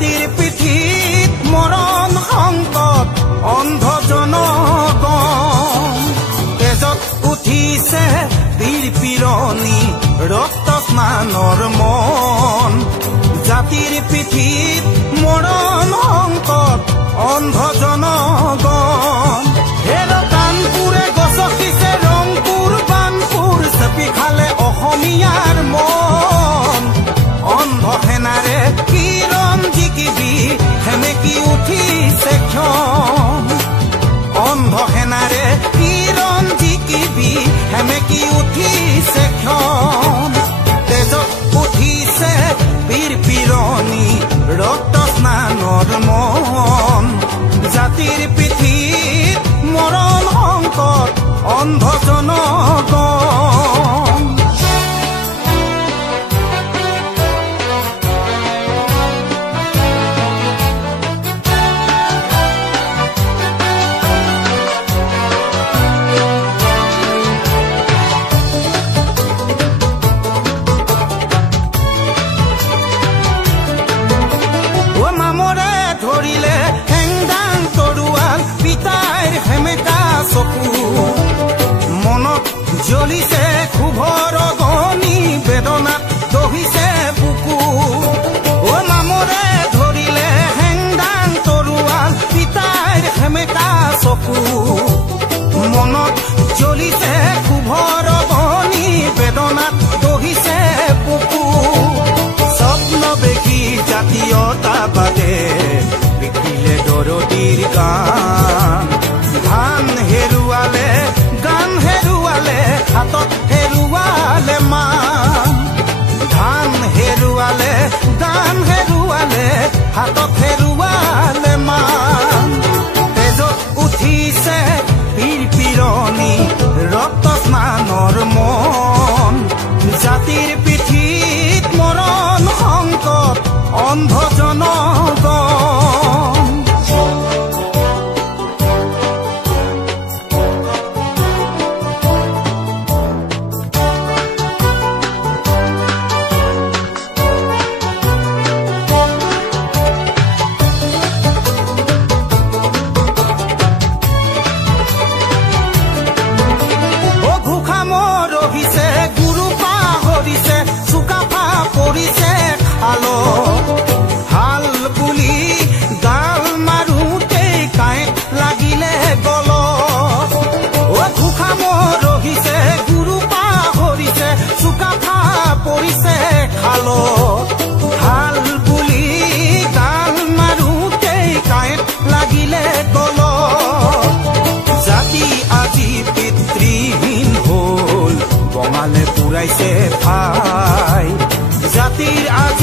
জাতিৰ পিঠিত মৰণ সংকট অন্ধ জনগণ তেজত উঠিছে বীৰ পিৰণি ৰক্ত স্নানৰ মন জাতিৰ পিঠিত মৰণ সংকট অন্ধ জনগণ হেৰ কানপুৰে গছকিছে ৰংপুৰ বানপুৰ চেপি খালে অসমীয়াৰ মন অন্ধ সেনাৰে কিৰণ জিকিবি সেমেকি উঠিছে ক্ষণ অন্ধ সেনাৰে কিৰণ জিকিবি সেমেকি উঠিছে ক্ষণ তেজত উঠিছে বীৰ পিৰণি ৰক্ত স্নানৰ মন জাতিৰ পিঠিত মৰণ সংকট অন্ধ জনগণ মনত জ্বলিছে ক্ষোভৰ অগ্নি বেদনাত দহিছে বুকু ও মামৰে ধৰিলে হেংদাং তৰোৱাল পিতাইৰ সেমেকা চকু মনত জ্বলিছে ক্ষোভৰ অগ্নি বেদনাত দহিছে বুকু স্বপ্ন দেখি জাতীয়তাবাদে লিখিলে দৰদীৰ গান ধান হেৰুৱালে গান হেৰুৱালে হাতত হেৰুৱালে মান ধান হেৰুৱালে গান হেৰুৱালে হাতত হেৰুৱালে মান তেজত উঠিছে বীৰ পিৰণি ৰক্ত স্নানৰ মন জাতিৰ পিঠিত মৰণ সংকট অন্ধ জনগণ হাল বুলি গাল মাৰোতে কাঁইট লাগিলে গলত অ ঘোষাম ৰহিছে গুৰু পাহৰিছে চুকাফা পৰিছে খালত হাল বুলি গাল মাৰোতে কাঁইট লাগিলে গলত জাতি আজি পিতৃহীন হ'ল বঙালে পুৰাইছে ঠাই জাতিৰ আজি